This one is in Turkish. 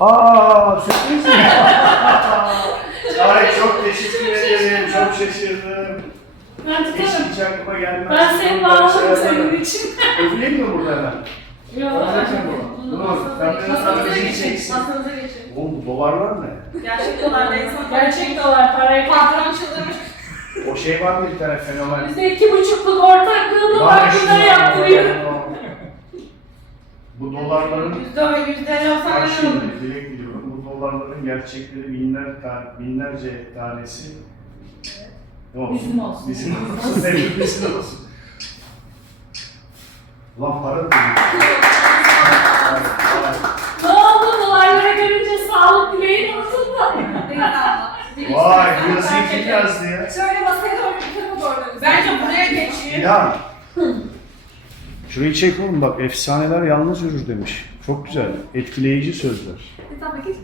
Sürpriz mi? Ay çok teşekkür ederim. Çok şaşırdım. Ben tutarım. Hiç aklıma gelmez. Ben seni bağladım senin için. Öpüleyim mi burada hemen? Yok. Masanıza geçin. Masanıza geçin. Oğlum bu dolarlar ne? Gerçek dolar değil. Gerçek dolar parayı Patron çıldırmış. O şey var mı bir tane fenomen? Bizde 2,5'luk ortaklığını var bunları yaptırıyor. Bu dolarların %100 bak olsa şimdi direkt biliyorum. Bu dolarların gerçekleri binlerce tanesi Bizim olsun. Bizim olsun. Hepimizin olsun. Ulan para da Ne oldu dolarlara görünce sağlık dileğin olsun da. Vay bu yazıyı kim yazdı ya? Şöyle masaya doğru bir tarafa doğru. Bence buraya geçeyim. Ya. Şurayı çek oğlum bak efsaneler yalnız yürür demiş. Çok güzel. Etkileyici sözler. Tabii ki.